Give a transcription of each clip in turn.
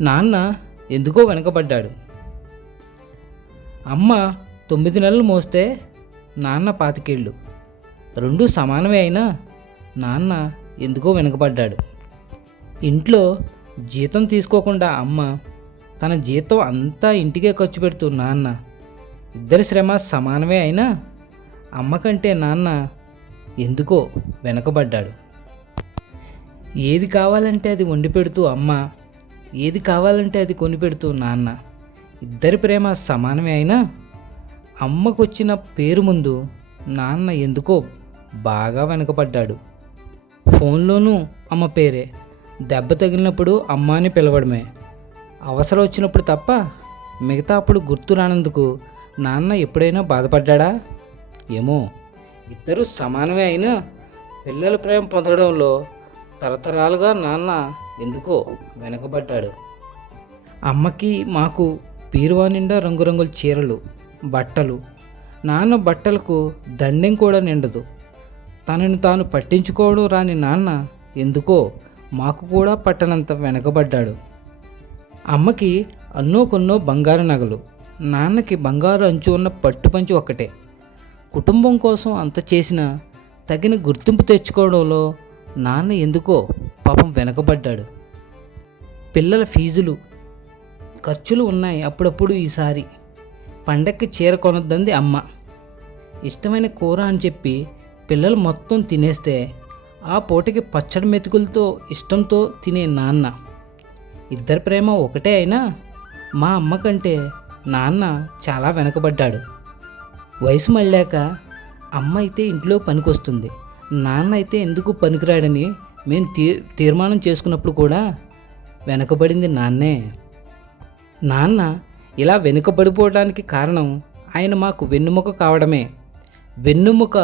నాన్న ఎందుకో వెనకబడ్డాడు. అమ్మ 9 నెలలు మోస్తే నాన్న 25 ఏళ్ళు. రెండూ సమానమే అయినా నాన్న ఎందుకో వెనకబడ్డాడు. ఇంట్లో జీతం తీసుకోకుండా అమ్మ తన జీతం అంతా ఇంటికే ఖర్చు పెడుతూ నాన్న, ఇద్దరి శ్రమ సమానమే అయినా అమ్మ కంటే నాన్న ఎందుకో వెనకబడ్డాడు. ఏది కావాలంటే అది వండి పెడుతూ అమ్మ, ఏది కావాలంటే అది కొనిపెడుతూ నాన్న, ఇద్దరి ప్రేమ సమానమే అయినా అమ్మకొచ్చిన పేరు ముందు నాన్న ఎందుకో బాగా వెనకబడ్డాడు. ఫోన్లోనూ అమ్మ పేరే, దెబ్బ తగిలినప్పుడు అమ్మ అని పిలవడమే, అవసరం వచ్చినప్పుడు తప్ప మిగతా అప్పుడు గుర్తు రానందుకు నాన్న ఎప్పుడైనా బాధపడ్డా? ఏమో, ఇద్దరూ సమానమే అయినా పిల్లల ప్రేమ పొందడంలో తరతరాలుగా నాన్న ఎందుకో వెనకబడ్డాడు. అమ్మకి మాకు బీరువా నిండా రంగురంగుల చీరలు, బట్టలు. నాన్న బట్టలకు దండెం కూడా నిండదు. తనను తాను పట్టించుకోవడం రాని నాన్న ఎందుకో మాకు కూడా పట్టనంత వెనకబడ్డాడు. అమ్మకి అన్నో కొన్నో బంగారు నగలు, నాన్నకి బంగారు అంచు ఉన్న పట్టుపంచి ఒక్కటే. కుటుంబం కోసం అంత చేసినా తగిన గుర్తింపు తెచ్చుకోవడంలో నాన్న ఎందుకో పాపం వెనకబడ్డాడు. పిల్లల ఫీజులు, ఖర్చులు ఉన్నాయి అప్పుడప్పుడు. ఈసారి పండక్కి చీర కొనొద్దంది అమ్మ. ఇష్టమైన కూర అని చెప్పి పిల్లలు మొత్తం తినేస్తే ఆ పూటకి పచ్చడి మెతుకులతో ఇష్టంతో తినే నాన్న. ఇద్దరి ప్రేమ ఒకటే అయినా మా అమ్మ కంటే నాన్న చాలా వెనకబడ్డాడు. వయసు మళ్ళాక అమ్మ అయితే ఇంట్లో పనికొస్తుంది, నాన్న అయితే ఎందుకు పనికిరాడని మేము తీర్మానం చేసుకున్నప్పుడు కూడా వెనకబడింది నాన్నే. నాన్న ఇలా వెనుకబడిపోవడానికి కారణం ఆయన మాకు వెన్నుముక కావడమే. వెన్నుముక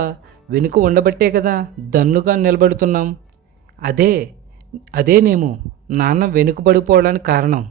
వెనుక ఉండబట్టే కదా దన్నుగా నిలబడుతున్నాం. అదేనేమో నాన్న వెనుకబడిపోవడానికి కారణం.